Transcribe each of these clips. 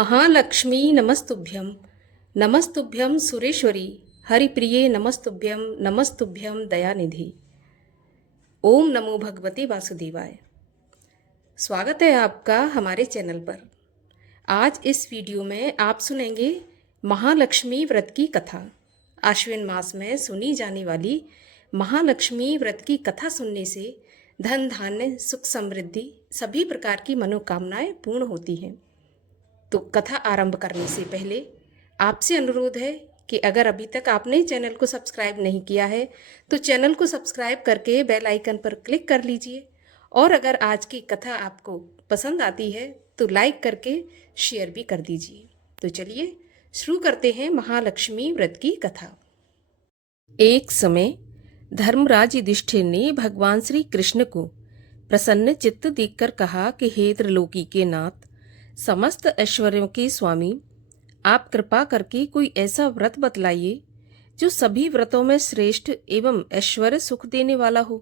महालक्ष्मी नमस्तुभ्यं नमस्तुभ्यं सुरेश्वरी हरिप्रिये नमस्तुभ्यं नमस्तुभ्यं दयानिधि। ओम नमो भगवते वासुदेवाय। स्वागत है आपका हमारे चैनल पर। आज इस वीडियो में आप सुनेंगे महालक्ष्मी व्रत की कथा। आश्विन मास में सुनी जाने वाली महालक्ष्मी व्रत की कथा सुनने से धन धान्य सुख समृद्धि सभी प्रकार की मनोकामनाएं पूर्ण होती हैं। तो कथा आरंभ करने से पहले आपसे अनुरोध है कि अगर अभी तक आपने चैनल को सब्सक्राइब नहीं किया है तो चैनल को सब्सक्राइब करके बेल आइकन पर क्लिक कर लीजिए, और अगर आज की कथा आपको पसंद आती है तो लाइक करके शेयर भी कर दीजिए। तो चलिए शुरू करते हैं महालक्ष्मी व्रत की कथा। एक समय धर्मराज युधिष्ठिर ने भगवान श्री कृष्ण को प्रसन्न चित्त देखकर कहा कि हे त्रिलोकी के नाथ, समस्त ऐश्वर्यों के स्वामी, आप कृपा करके कोई ऐसा व्रत बतलाइए जो सभी व्रतों में श्रेष्ठ एवं ऐश्वर्य सुख देने वाला हो,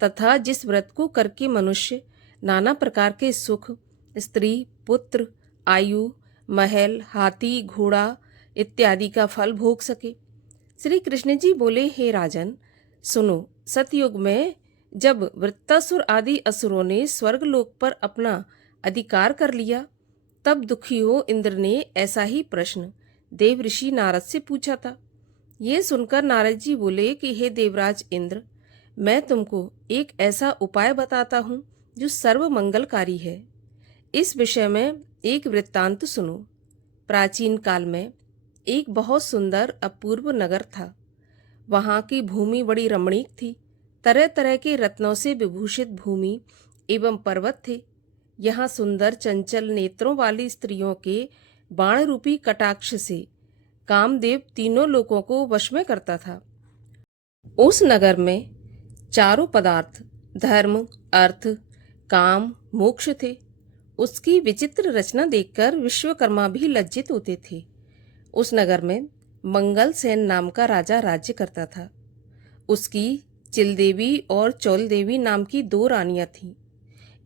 तथा जिस व्रत को करके मनुष्य नाना प्रकार के सुख, स्त्री, पुत्र, आयु, महल, हाथी, घोड़ा इत्यादि का फल भोग सके। श्री कृष्ण जी बोले, हे राजन, सुनो, सतयुग में जब वृत्तासुर आदि असुरों ने स्वर्गलोक पर अपना अधिकार कर लिया, तब दुखियों इंद्र ने ऐसा ही प्रश्न देव ऋषि नारद से पूछा था। ये सुनकर नारद जी बोले कि हे देवराज इंद्र, मैं तुमको एक ऐसा उपाय बताता हूँ जो सर्व मंगलकारी है। इस विषय में एक वृत्तांत सुनो। प्राचीन काल में एक बहुत सुंदर अपूर्व नगर था। वहाँ की भूमि बड़ी रमणीक थी। तरह तरह के रत्नों से विभूषित भूमि एवं पर्वत थे। यहाँ सुंदर चंचल नेत्रों वाली स्त्रियों के बाण रूपी कटाक्ष से कामदेव तीनों लोकों को वश में करता था। उस नगर में चारों पदार्थ धर्म, अर्थ, काम, मोक्ष थे। उसकी विचित्र रचना देखकर विश्वकर्मा भी लज्जित होते थे। उस नगर में मंगल सेन नाम का राजा राज्य करता था। उसकी चिल देवी और चौल देवी नाम की दो रानियां थीं।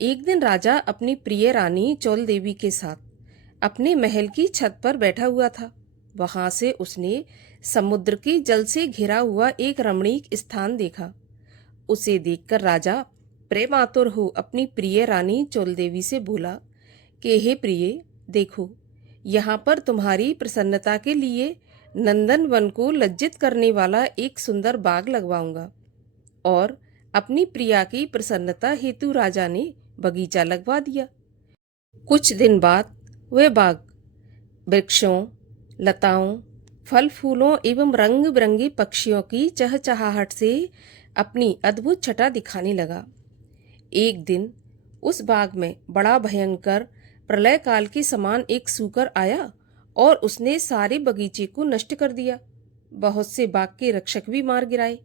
एक दिन राजा अपनी प्रिय रानी चौल देवी के साथ अपने महल की छत पर बैठा हुआ था। वहां से उसने समुद्र के जल से घिरा हुआ एक रमणीक स्थान देखा। उसे देखकर राजा प्रेमातुर हो अपनी प्रिय रानी चौल देवी से बोला कि हे प्रिय, देखो, यहाँ पर तुम्हारी प्रसन्नता के लिए नंदन वन को लज्जित करने वाला एक सुंदर बाग लगवाऊंगा। और अपनी प्रिया की प्रसन्नता हेतु राजा ने बगीचा लगवा दिया। कुछ दिन बाद वह बाग वृक्षों, लताओं, फल फूलों एवं रंग बिरंगे पक्षियों की चहचहाहट से अपनी अद्भुत छटा दिखाने लगा। एक दिन उस बाग में बड़ा भयंकर प्रलय काल के समान एक सूकर आया और उसने सारे बगीचे को नष्ट कर दिया। बहुत से बाग के रक्षक भी मार गिराए।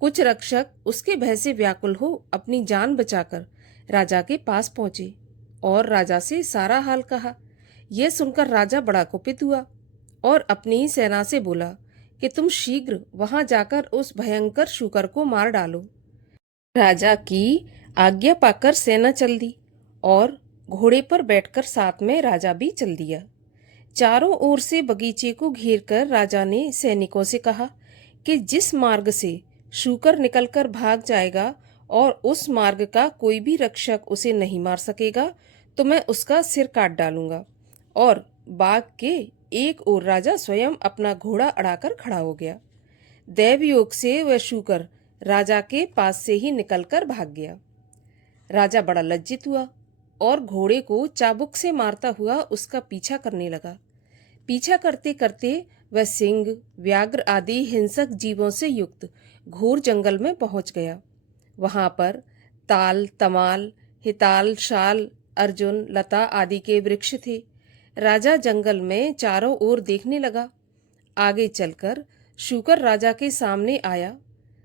कुछ रक्षक उसके भय से व्याकुल हो अपनी जान बचाकर राजा के पास पहुंचे और राजा से सारा हाल कहा। यह सुनकर राजा बड़ा कुपित हुआ और अपनी सेना से बोला कि तुम शीघ्र वहां जाकर उस भयंकर शूकर को मार डालो। राजा की आज्ञा पाकर सेना चल दी और घोड़े पर बैठकर साथ में राजा भी चल दिया। चारों ओर से बगीचे को घेरकर राजा ने सैनिकों से कहा कि जिस मार्ग से शूकर निकलकर भाग जाएगा और उस मार्ग का कोई भी रक्षक उसे नहीं मार सकेगा तो मैं उसका सिर काट डालूंगा। और बाग के एक ओर राजा स्वयं अपना घोड़ा अड़ाकर खड़ा हो गया। दैव योग से वह शूकर राजा के पास से ही निकलकर भाग गया। राजा बड़ा लज्जित हुआ और घोड़े को चाबुक से मारता हुआ उसका पीछा करने लगा। पीछा करते करते वह सिंह, व्याघ्र आदि हिंसक जीवों से युक्त घोर जंगल में पहुंच गया। वहां पर ताल, तमाल, हिताल, शाल, अर्जुन, लता आदि के वृक्ष थे। राजा जंगल में चारों ओर देखने लगा। आगे चलकर शूकर राजा के सामने आया।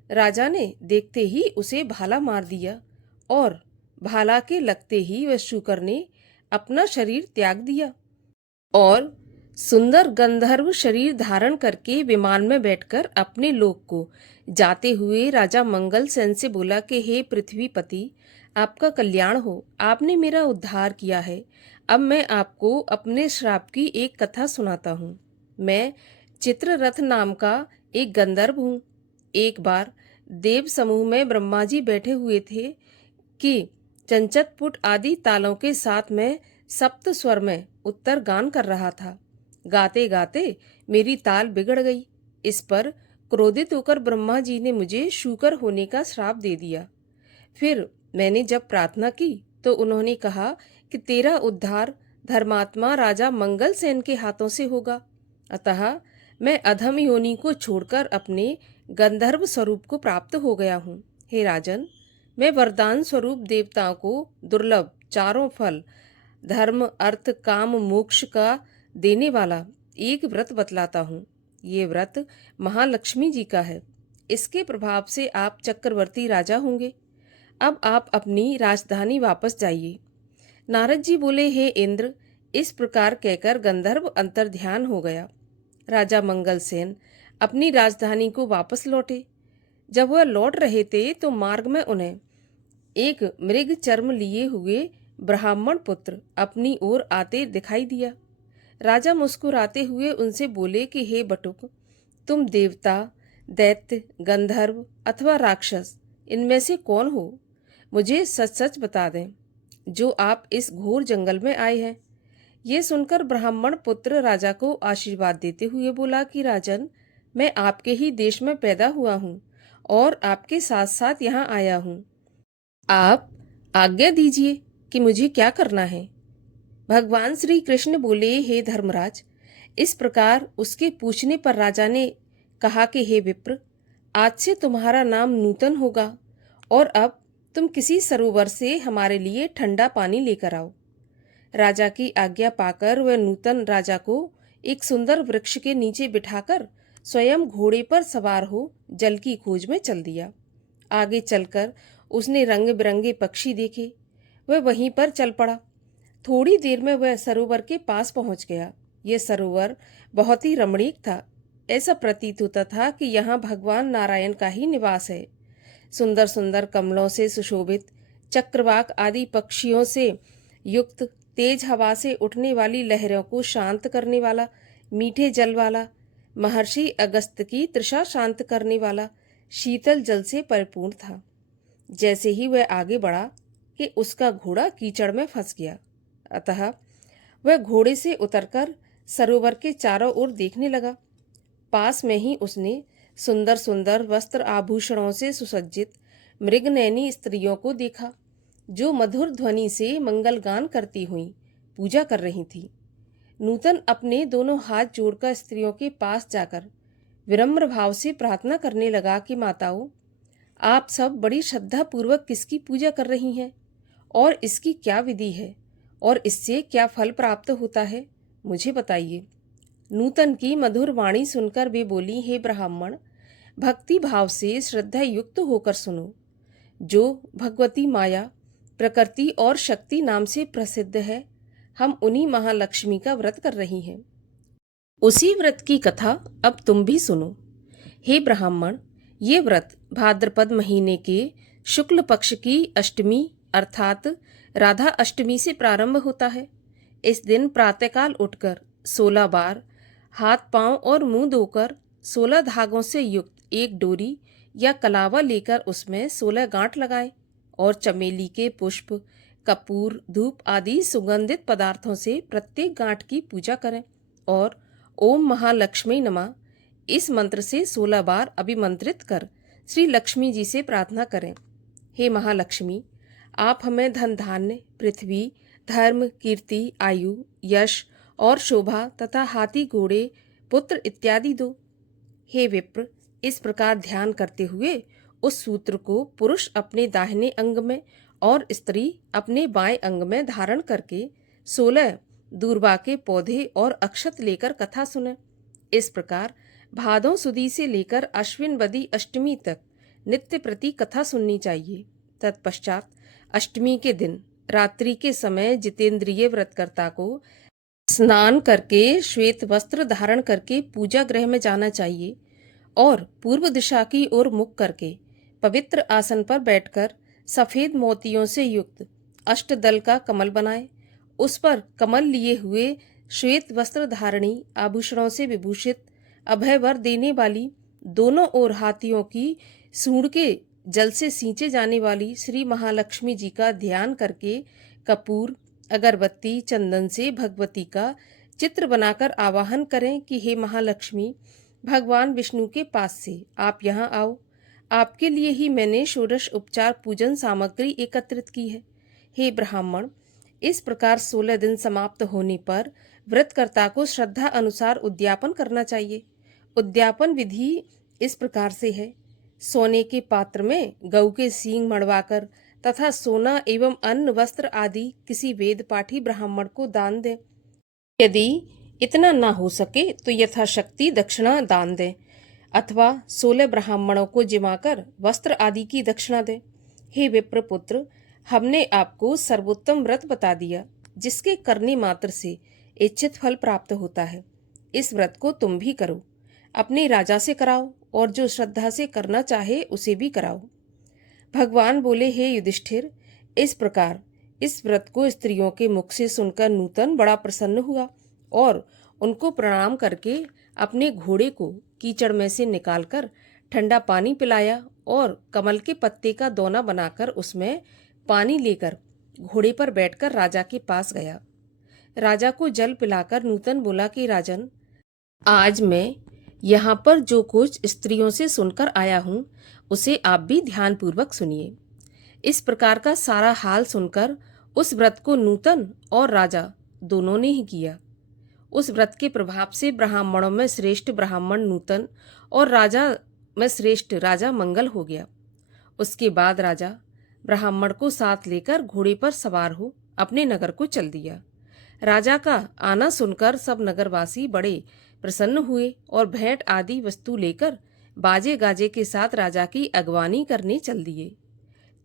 राजा ने देखते ही उसे भाला मार दिया और भाला के लगते ही वह शूकर ने अपना शरीर त्याग दिया और सुंदर गंधर्व शरीर धारण करके विमान में बैठकर अपने लोक को जाते हुए राजा मंगल सेन से बोला कि हे पृथ्वीपति, आपका कल्याण हो। आपने मेरा उद्धार किया है। अब मैं आपको अपने श्राप की एक कथा सुनाता हूँ। मैं चित्ररथ नाम का एक गंधर्व हूँ। एक बार देव समूह में ब्रह्मा जी बैठे हुए थे कि चंचतपुट आदि तालों के साथ मैं सप्त स्वर में उत्तर गान कर रहा था। गाते गाते मेरी ताल बिगड़ गई। इस पर क्रोधित होकर ब्रह्मा जी ने मुझे शूकर होने का श्राप दे दिया। फिर मैंने जब प्रार्थना की तो उन्होंने कहा कि तेरा उद्धार धर्मात्मा राजा मंगल सेन के हाथों से होगा। अतः मैं अधम योनि को छोड़कर अपने गंधर्व स्वरूप को प्राप्त हो गया हूँ। हे राजन, मैं वरदान स्वरूप देवताओं को दुर्लभ चारों फल धर्म अर्थ काम मोक्ष का देने वाला एक व्रत बतलाता हूँ। ये व्रत महालक्ष्मी जी का है। इसके प्रभाव से आप चक्रवर्ती राजा होंगे। अब आप अपनी राजधानी वापस जाइए। नारद जी बोले, हे इंद्र, इस प्रकार कहकर गंधर्व अंतर्ध्यान हो गया। राजा मंगलसेन अपनी राजधानी को वापस लौटे। जब वह लौट रहे थे तो मार्ग में उन्हें एक मृग चर्म लिए हुए ब्राह्मण पुत्र अपनी ओर आते दिखाई दिया। राजा मुस्कुराते हुए उनसे बोले कि हे बटुक, तुम देवता, दैत्य, गंधर्व अथवा राक्षस, इनमें से कौन हो? मुझे सच सच बता दें, जो आप इस घोर जंगल में आए हैं। ये सुनकर ब्राह्मण पुत्र राजा को आशीर्वाद देते हुए बोला कि राजन, मैं आपके ही देश में पैदा हुआ हूँ और आपके साथ साथ यहाँ आया हूँ। आप आज्ञा दीजिए कि मुझे क्या करना है। भगवान श्री कृष्ण बोले, हे धर्मराज। इस प्रकार उसके पूछने पर राजा ने कहा कि हे विप्र, आज से तुम्हारा नाम नूतन होगा और अब तुम किसी सरोवर से हमारे लिए ठंडा पानी लेकर आओ। राजा की आज्ञा पाकर वह नूतन राजा को एक सुंदर वृक्ष के नीचे बिठाकर स्वयं घोड़े पर सवार हो जल की खोज में चल दिया। आगे चलकर उसने रंग बिरंगे पक्षी देखे। वह वहीं पर चल पड़ा। थोड़ी देर में वह सरोवर के पास पहुंच गया। यह सरोवर बहुत ही रमणीक था। ऐसा प्रतीत होता था कि यहाँ भगवान नारायण का ही निवास है। सुंदर सुंदर कमलों से सुशोभित, चक्रवाक आदि पक्षियों से युक्त, तेज हवा से उठने वाली लहरों को शांत करने वाला, मीठे जल वाला, महर्षि अगस्त की तृषा शांत करने वाला शीतल जल से परिपूर्ण था। जैसे ही वह आगे बढ़ा कि उसका घोड़ा कीचड़ में फंस गया। अतः वह घोड़े से उतरकर सरोवर के चारों ओर देखने लगा। पास में ही उसने सुंदर सुंदर वस्त्र आभूषणों से सुसज्जित मृगनयनी स्त्रियों को देखा, जो मधुर ध्वनि से मंगल गान करती हुई पूजा कर रही थी। नूतन अपने दोनों हाथ जोड़कर स्त्रियों के पास जाकर विनम्र भाव से प्रार्थना करने लगा कि माताओं, आप सब बड़ी श्रद्धा पूर्वक किसकी पूजा कर रही हैं और इसकी क्या विधि है और इससे क्या फल प्राप्त होता है, मुझे बताइए। नूतन की मधुर वाणी सुनकर वे बोली, हे ब्राह्मण, भक्ति भाव से श्रद्धा युक्त होकर सुनो। जो भगवती माया, प्रकृति और शक्ति नाम से प्रसिद्ध है, हम उन्हीं महालक्ष्मी का व्रत कर रही हैं। उसी व्रत की कथा अब तुम भी सुनो। हे ब्राह्मण, ये व्रत भाद्रपद महीने के शुक्ल पक्ष की अष्टमी अर्थात राधा अष्टमी से प्रारंभ होता है। इस दिन प्रातःकाल उठकर 16 बार हाथ पांव और मुंह धोकर 16 धागों से युक्त एक डोरी या कलावा लेकर उसमें 16 गांठ लगाएं और चमेली के पुष्प, कपूर, धूप आदि सुगंधित पदार्थों से प्रत्येक गांठ की पूजा करें और ओम महालक्ष्मी नमः इस मंत्र से 16 बार अभिमंत्रित कर श्री लक्ष्मी जी से प्रार्थना करें। हे महालक्ष्मी, आप हमें धन धान्य, पृथ्वी, धर्म, कीर्ति, आयु, यश और शोभा तथा हाथी घोड़े, पुत्र इत्यादि दो। हे विप्र, इस प्रकार ध्यान करते हुए उस सूत्र को पुरुष अपने दाहिने अंग में और स्त्री अपने बाएं अंग में धारण करके 16 दूर्वा के पौधे और अक्षत लेकर कथा सुने। इस प्रकार भादों सुदी से लेकर अश्विन वदी अष्टमी तक नित्य प्रति कथा सुननी चाहिए। तत्पश्चात अष्टमी के दिन रात्रि के समय जितेंद्रिय व्रतकर्ता को स्नान करके श्वेत वस्त्र धारण करके पूजा गृह में जाना चाहिए और पूर्व दिशा की ओर मुख करके पवित्र आसन पर बैठकर सफेद मोतियों से युक्त अष्टदल का कमल बनाए। उस पर कमल लिए हुए श्वेत वस्त्र धारणी, आभूषणों से विभूषित, अभय वर देने वाली, दोनों ओर हाथियों की सूंड के जल से सींचे जाने वाली श्री महालक्ष्मी जी का ध्यान करके कपूर, अगरबत्ती, चंदन से भगवती का चित्र बनाकर आवाहन करें कि हे महालक्ष्मी, भगवान विष्णु के पास से आप यहाँ आओ। आपके लिए ही मैंने षोडश उपचार पूजन सामग्री एकत्रित की है। हे ब्राह्मण, इस प्रकार 16 दिन समाप्त होने पर व्रतकर्ता को श्रद्धा अनुसार उद्यापन करना चाहिए। उद्यापन विधि इस प्रकार से है। सोने के पात्र में गऊ के सींग मड़वाकर तथा सोना एवं अन्न, वस्त्र आदि किसी वेद पाठी ब्राह्मण को दान दें। यदि इतना ना हो सके तो यथाशक्ति दक्षिणा दान दें, अथवा 16 ब्राह्मणों को जिमाकर वस्त्र आदि की दक्षिणा दें। हे विप्रपुत्र, हमने आपको सर्वोत्तम व्रत बता दिया, जिसके करने मात्र से इच्छित फल प्राप्त होता है। इस व्रत को तुम भी करो, अपने राजा से कराओ और जो श्रद्धा से करना चाहे उसे भी कराओ। भगवान बोले, हे युधिष्ठिर, इस प्रकार इस व्रत को स्त्रियों के मुख से सुनकर नूतन बड़ा प्रसन्न हुआ और उनको प्रणाम करके अपने घोड़े को कीचड़ में से निकालकर ठंडा पानी पिलाया और कमल के पत्ते का दोना बनाकर उसमें पानी लेकर घोड़े पर बैठकर राजा के पास गया। राजा को जल पिलाकर नूतन बोला कि राजन, आज मैं यहाँ पर जो कुछ स्त्रियों से सुनकर आया हूँ उसे आप भी ध्यानपूर्वक सुनिए। इस प्रकार का सारा हाल सुनकर उस व्रत को नूतन और राजा दोनों ने ही किया। उस व्रत के प्रभाव से ब्राह्मणों में श्रेष्ठ ब्राह्मण नूतन और राजा में श्रेष्ठ राजा मंगल हो गया। उसके बाद राजा ब्राह्मण को साथ लेकर घोड़े पर सवार हो अपने नगर को चल दिया। राजा का आना सुनकर सब नगरवासी बड़े प्रसन्न हुए और भेंट आदि वस्तु लेकर बाजे गाजे के साथ राजा की अगवानी करने चल दिए।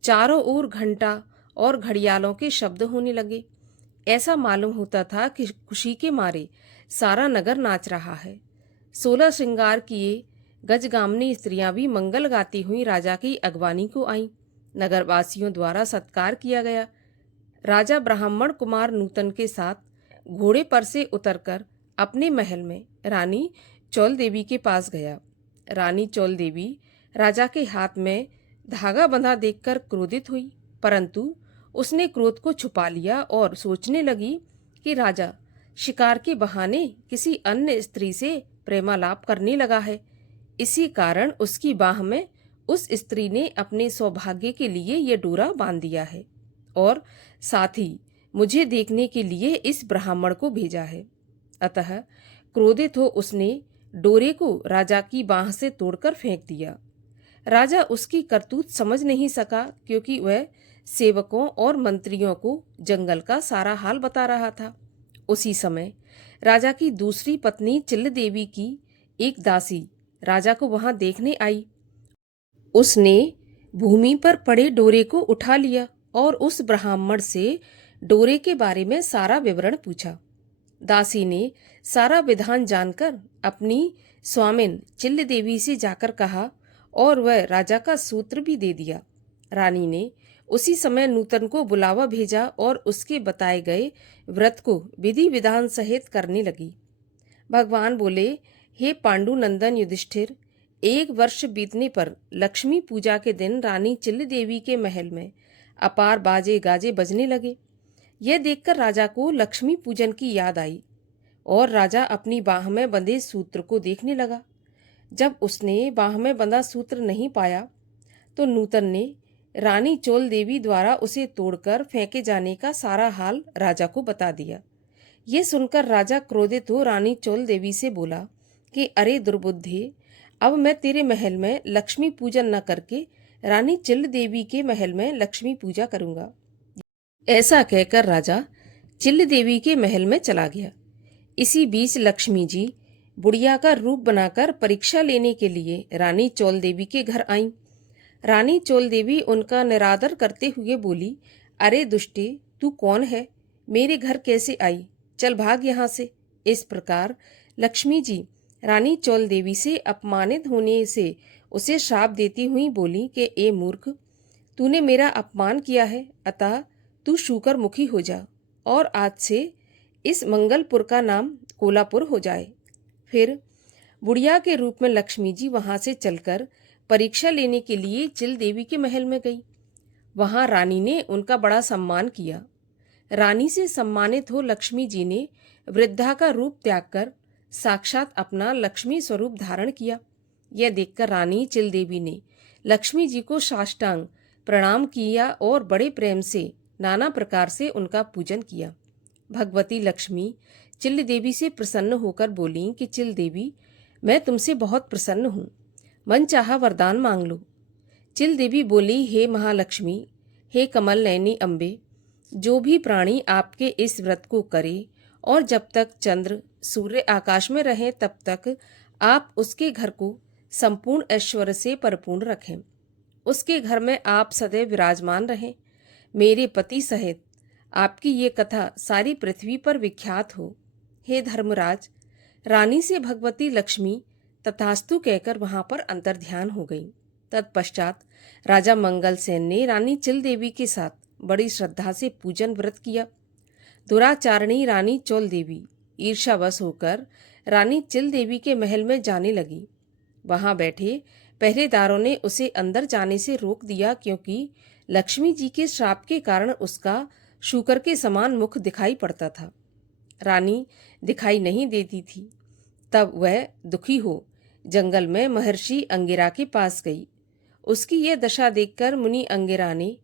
चारों ओर घंटा और घड़ियालों के शब्द होने लगे। ऐसा मालूम होता था कि खुशी के मारे सारा नगर नाच रहा है। 16 श्रृंगार किए गजगामिनी स्त्रियां भी मंगल गाती हुई राजा की अगवानी को आईं। नगरवासियों द्वारा सत्कार किया गया। राजा ब्राह्मण कुमार नूतन के साथ घोड़े पर से उतरकर अपने महल में रानी चौल देवी के पास गया। रानी चौल देवी राजा के हाथ में धागा बंधा देखकर क्रोधित हुई, परंतु उसने क्रोध को छुपा लिया और सोचने लगी कि राजा शिकार के बहाने किसी अन्य स्त्री से प्रेमालाप करने लगा है। इसी कारण उसकी बाह में उस स्त्री ने अपने सौभाग्य के लिए यह डोरा बांध दिया है और साथ ही मुझे देखने के लिए इस ब्राह्मण को भेजा है। अतः क्रोधित हो उसने डोरे को राजा की बाह से तोड़कर फेंक दिया। राजा उसकी करतूत समझ नहीं सका, क्योंकि वह सेवकों और मंत्रियों को जंगल का सारा हाल बता रहा था। उसी समय राजा की दूसरी पत्नी चिल्ल देवी की एक दासी राजा को वहां देखने आई। उसने भूमि पर पड़े डोरे को उठा लिया और उस ब्राह्मण से डोरे के बारे में सारा विवरण पूछा। दासी ने सारा विधान जानकर अपनी स्वामिन चिल्ल देवी से जाकर कहा और वह राजा का सूत्र भी दे दिया। रानी ने उसी समय नूतन को बुलावा भेजा और उसके बताए गए व्रत को विधि विधान सहित करने लगी। भगवान बोले, हे पांडुनंदन युधिष्ठिर, 1 वर्ष बीतने पर लक्ष्मी पूजा के दिन रानी चिल्ल देवी के महल में अपार बाजे गाजे बजने लगे। यह देखकर राजा को लक्ष्मी पूजन की याद आई और राजा अपनी बाह में बंधे सूत्र को देखने लगा। जब उसने बाह में बंधा सूत्र नहीं पाया तो नूतन ने रानी चोल देवी द्वारा उसे तोड़कर फेंके जाने का सारा हाल राजा को बता दिया। ये सुनकर राजा क्रोधित हो रानी चोल देवी से बोला कि अरे दुर्बुद्धे, अब मैं तेरे महल में लक्ष्मी पूजन न करके रानी चिल्ल देवी के महल में लक्ष्मी पूजा करूंगा। ऐसा कहकर राजा चिल्ल देवी के महल में चला गया। इसी बीच लक्ष्मी जी बुढ़िया का रूप बनाकर परीक्षा लेने के लिए रानी चौल देवी के घर आईं। रानी चौल देवी उनका निरादर करते हुए बोली, अरे दुष्टे, तू कौन है? मेरे घर कैसे आई? चल भाग यहाँ से। इस प्रकार लक्ष्मी जी रानी चौल देवी से अपमानित होने से उसे श्राप देती हुई बोली कि ए मूर्ख, तूने मेरा अपमान किया है, अतः तू शूकर मुखी हो जा और आज से इस मंगलपुर का नाम कोलापुर हो जाए। फिर बुढ़िया के रूप में लक्ष्मी जी वहां से चलकर परीक्षा लेने के लिए चिल देवी के महल में गई। वहां रानी ने उनका बड़ा सम्मान किया। रानी से सम्मानित हो लक्ष्मी जी ने वृद्धा का रूप त्याग कर साक्षात अपना लक्ष्मी स्वरूप धारण किया। यह देखकर रानी चिल देवी ने लक्ष्मी जी को साष्टांग प्रणाम किया और बड़े प्रेम से नाना प्रकार से उनका पूजन किया। भगवती लक्ष्मी चिल देवी से प्रसन्न होकर बोली कि चिल देवी, मैं तुमसे बहुत प्रसन्न हूँ, मन चाहा वरदान मांग लो। चिल देवी बोली, हे महालक्ष्मी, हे कमल नयनी अम्बे, जो भी प्राणी आपके इस व्रत को करे और जब तक चंद्र सूर्य आकाश में रहे तब तक आप उसके घर को संपूर्ण ऐश्वर्य से परिपूर्ण रखें। उसके घर में आप सदैव विराजमान रहें। मेरे पति सहित आपकी ये कथा सारी पृथ्वी पर विख्यात हो। हे धर्मराज, रानी से भगवती लक्ष्मी तथास्तु कहकर वहां पर अंतर्ध्यान हो गई। तत्पश्चात राजा मंगलसेन ने रानी चिल देवी के साथ बड़ी श्रद्धा से पूजन व्रत किया। दुराचारणी रानी चोल देवी ईर्ष्यावश होकर रानी चिल देवी के महल में जाने लगी। वहां बैठे पहरेदारों ने उसे अंदर जाने से रोक दिया, क्योंकि लक्ष्मी जी के श्राप के कारण उसका शूकर के समान मुख दिखाई पड़ता था। रानी दिखाई नहीं देती थी। तब वह दुखी हो जंगल में महर्षि अंगिरा के पास गई। उसकी यह दशा देखकर मुनि अंगिरा ने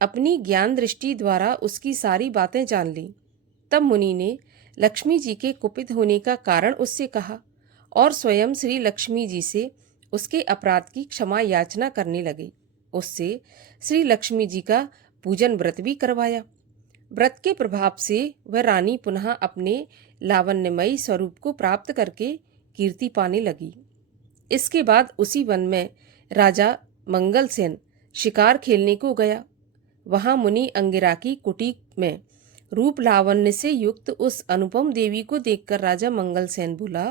अपनी ज्ञान दृष्टि द्वारा उसकी सारी बातें जान ली। तब मुनि ने लक्ष्मी जी के कुपित होने का कारण उससे कहा और स्वयं श्री लक्ष्मी जी से उसके अपराध की क्षमा याचना करने लगे। उससे श्री लक्ष्मी जी का पूजन व्रत भी करवाया। व्रत के प्रभाव से वह रानी पुनः अपने लावण्यमयी स्वरूप को प्राप्त करके कीर्ति पाने लगी। इसके बाद उसी वन में राजा मंगलसेन शिकार खेलने को गया। वहां मुनि अंगिरा की कुटी में रूप लावण्य से युक्त उस अनुपम देवी को देखकर राजा मंगलसेन बोला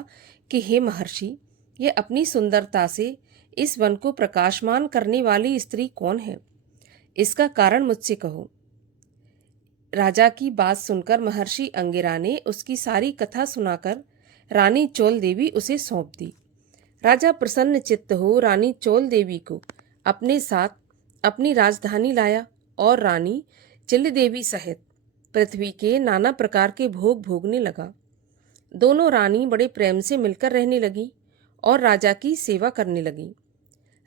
कि हे महर्षि, यह अपनी सुंदरता से इस वन को प्रकाशमान करने वाली स्त्री कौन है? इसका कारण मुझसे कहो। राजा की बात सुनकर महर्षि अंगिरा ने उसकी सारी कथा सुनाकर रानी चोल देवी उसे सौंप दी। राजा प्रसन्न चित्त हो रानी चोल देवी को अपने साथ अपनी राजधानी लाया और रानी चिल देवी सहित पृथ्वी के नाना प्रकार के भोग भोगने लगा। दोनों रानी बड़े प्रेम से मिलकर रहने लगी और राजा की सेवा करने लगी।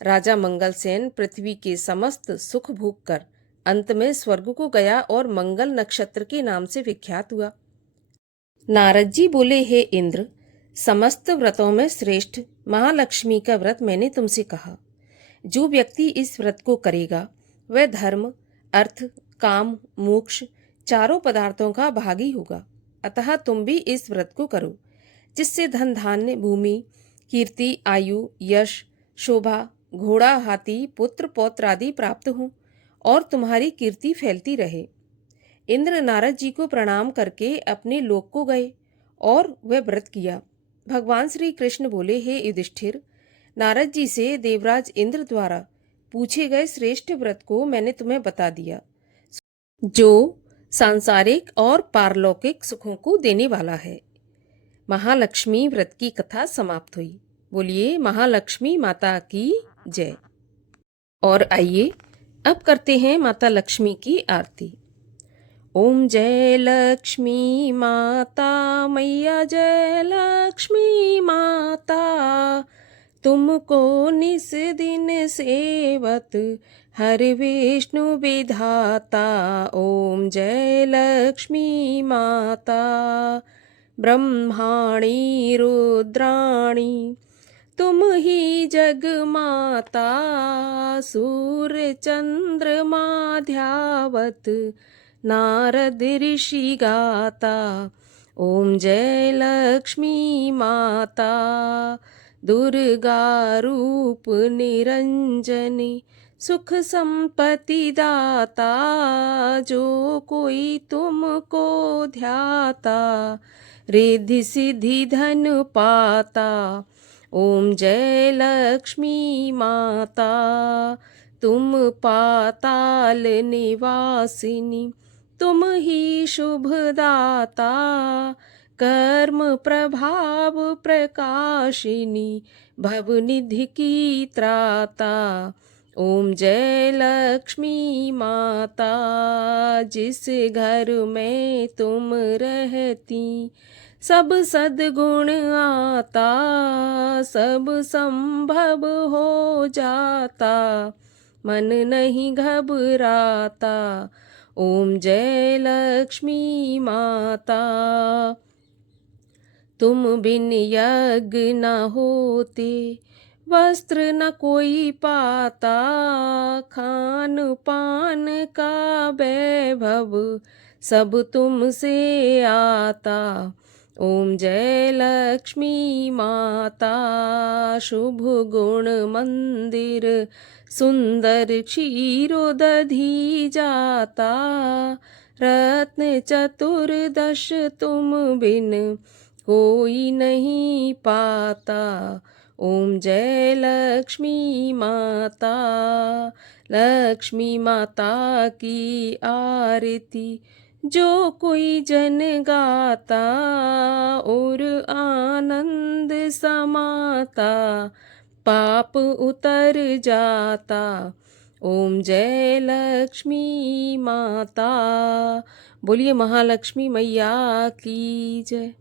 राजा मंगलसेन पृथ्वी के समस्त सुख भोग कर अंत में स्वर्ग को गया और मंगल नक्षत्र के नाम से विख्यात हुआ। नारद जी बोले, हे इंद्र, समस्त व्रतों में श्रेष्ठ महालक्ष्मी का व्रत मैंने तुमसे कहा। जो व्यक्ति इस व्रत को करेगा वह धर्म, अर्थ, काम, मोक्ष चारों पदार्थों का भागी होगा। अतः तुम भी इस व्रत को करो, जिससे धन धान्य, भूमि, कीर्ति, आयु, यश, शोभा, घोड़ा, हाथी, पुत्र, पौत्र आदि प्राप्त हों और तुम्हारी कीर्ति फैलती रहे। इंद्र नारद जी को प्रणाम करके अपने लोक को गए और वह व्रत किया। भगवान श्री कृष्ण बोले, हे युधिष्ठिर, नारद जी से देवराज इंद्र द्वारा पूछे गए श्रेष्ठ व्रत को मैंने तुम्हें बता दिया, जो सांसारिक और पारलौकिक सुखों को देने वाला है। महालक्ष्मी व्रत की कथा समाप्त हुई। बोलिए महालक्ष्मी माता की जय। और आइए अब करते हैं माता लक्ष्मी की आरती। ओम जय लक्ष्मी माता मैया, जय लक्ष्मी माता, तुमको निस दिन सेवत हर विष्णु विधाता। ओम जय लक्ष्मी माता, ब्रह्माणी रुद्राणी तुम ही जग माता, सूर्य चंद्रमा ध्यावत नारद ऋषि गाता। ओम जय लक्ष्मी माता, दुर्गा रूप निरंजनी सुख संपत्ति दाता, जो कोई तुमको ध्याता रिद्धि सिद्धि धन पाता। ओम जय लक्ष्मी माता, तुम पाताल निवासिनी तुम ही शुभदाता, कर्म प्रभाव प्रकाशिनी, भवनिधि की त्राता। ओम जय लक्ष्मी माता, जिस घर में तुम रहती सब सद्गुण आता, सब संभव हो जाता, मन नहीं घबराता। ओम जय लक्ष्मी माता। तुम बिन यज्ञ न होते, वस्त्र न कोई पाता, खान पान का वैभव सब तुमसे आता। ओम जय लक्ष्मी माता, शुभ गुण मंदिर सुंदर क्षीरोदधि जाता, रत्न चतुर्दश तुम बिन कोई नहीं पाता। ओम जय लक्ष्मी माता, लक्ष्मी माता की आरती जो कोई जन गाता, और आनंद समाता, पाप उतर जाता। ओम जय लक्ष्मी माता। बोलिए महालक्ष्मी मैया की जय।